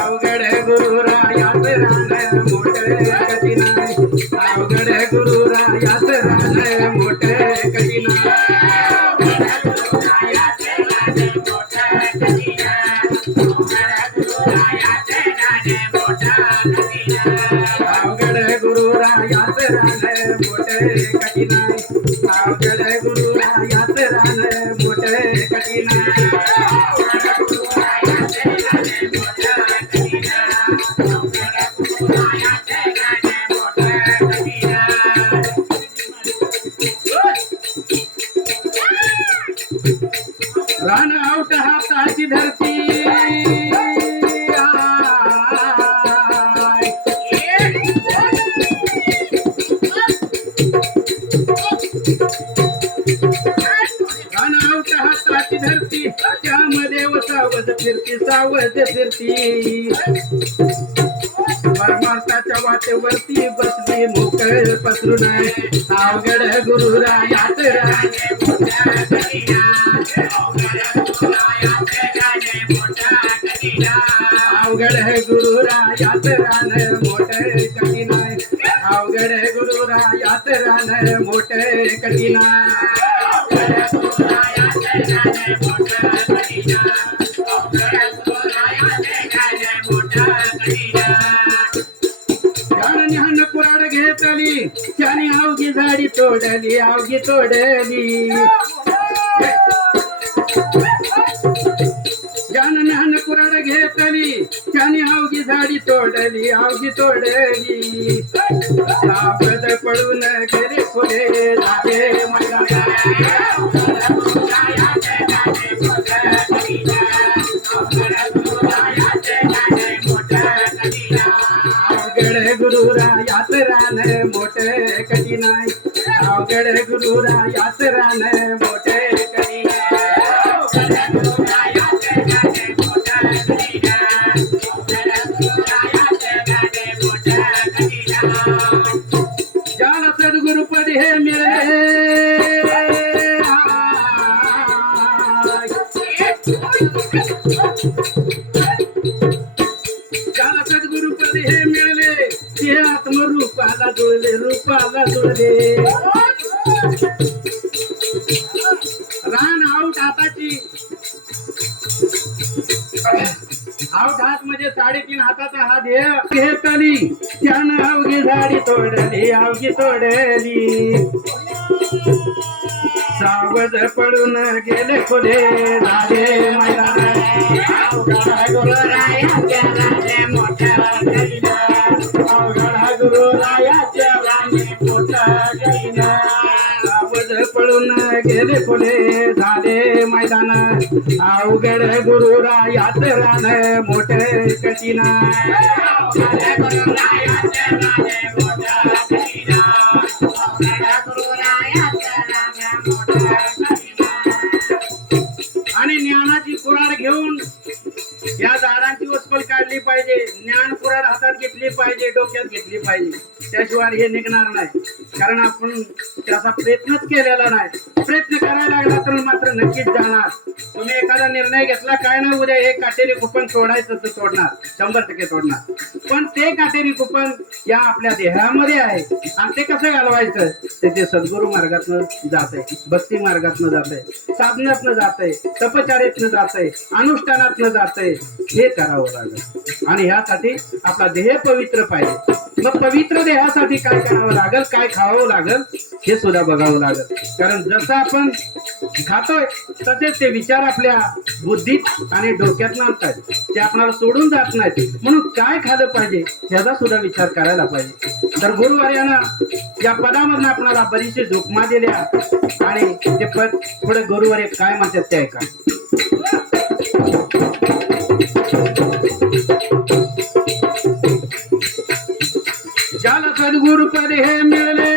अवघड गुरुरायाच रान मोठ कठीण अवघड गुरुरायाच रान मोठ कठीण अवघड गुरुरायाच रान मोठ कठीण अवघड गुरुरायाच रान मोठ कठीण रान आउट हाताची धरती हाताची धरती त्यामध्ये सावध फिरती सावध फिरती परमार्थाच्या वाटेवरती बसली मोकळ पसरून अवघड गुरुरायाच रान अवघड गुरुरायाच रान मोठ कठीण अवघड गुरुरायाच रान मोठ कठीण ज्ञान कुराड घेतली त्याने अवघी झाडी तोडली अवघी तोडली ज्ञान कुराड घेतली त्याने अवघी झाडी तोडली अवघी तोडली सावध पडून गेले पुढे झाले अवघड गुरुरायाच रान मोठ कठीण अवघड गुरुरायाच रान मोठ कठीण ज्याला सद्गुरुपद हे मिळाले ज्याला सद्गुरुपद हे मिळाले ते आत्मरूपाला जुळले रूपाला जुळले रान आऊट हाताची आऊट हात म्हणजे 3.5 हाताचा हा ध्येय घेतली त्यानं अवघी झाडी तोडली अवघी तोडली सावध पडून गेले खुले झाले मैदान अवघड गुरुरायाच्या राने मोठा कठीण अवघड गुरुरायाच्या राने मोठा कठीण सावध पडून गेले खुले झाले मैदान अवघड गुरुरायाच रान मोठ कठीण आणि ज्ञानाची कुऱ्हाड घेऊन या झाडांची वस्पल काढली पाहिजे ज्ञान कुऱ्हाड हातात घेतली पाहिजे डोक्यात घेतली पाहिजे त्याशिवाय हे निघणार नाही कारण आपण त्याचा प्रयत्नच केलेला नाही प्रयत्न करायला लागला तर मात्र नक्कीच जाणार तुम्ही एखादा निर्णय घेतला काय नाही उद्या हे काटेरी कुपन तोडायचं तर तोडणार 100% तोडणार पण ते काटेरी कुपन या आपल्या देहामध्ये आहे आणि ते कसं घालवायचं ते सद्गुरु मार्गातनं जात आहे भक्ती मार्गातनं जात आहे साधनातनं जात आहे तपचार्यातनं जात आहे अनुष्ठानातनं जात आहे हे करावं लागेल आणि ह्यासाठी आपला देह पवित्र पाहिजे मग पवित्र देहासाठी काय करावं लागेल काय खावं लागेल हे सुद्धा बघावं लागेल कारण जसं आपण खातोय तसेच ते विचार आपल्या बुद्धीत आणि डोक्यात आणतात ते आपल्याला सोडून जात नाहीत म्हणून काय खाल्लं पाहिजे ह्याचा सुद्धा विचार करायला पाहिजे तर गुरुवर्यानं या पदामधून आपल्याला बरीचशी जोखमा दिल्या आणि ते पद पुढे गुरुवर्य काय म्हणतात ते ऐका ज्याला सद्गुरुपद हे मिळाले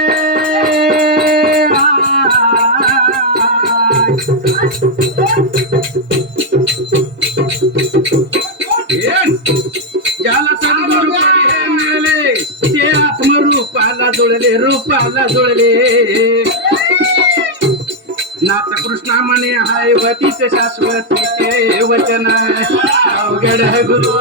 ज्याला सद्गुरुपद हे मिळाले ते आत्मरूपाला जुळले रूपाला जुळले नाथ कृष्णा म्हणे हाय वतीच शाश्वतीचे वचन अवघड गुरु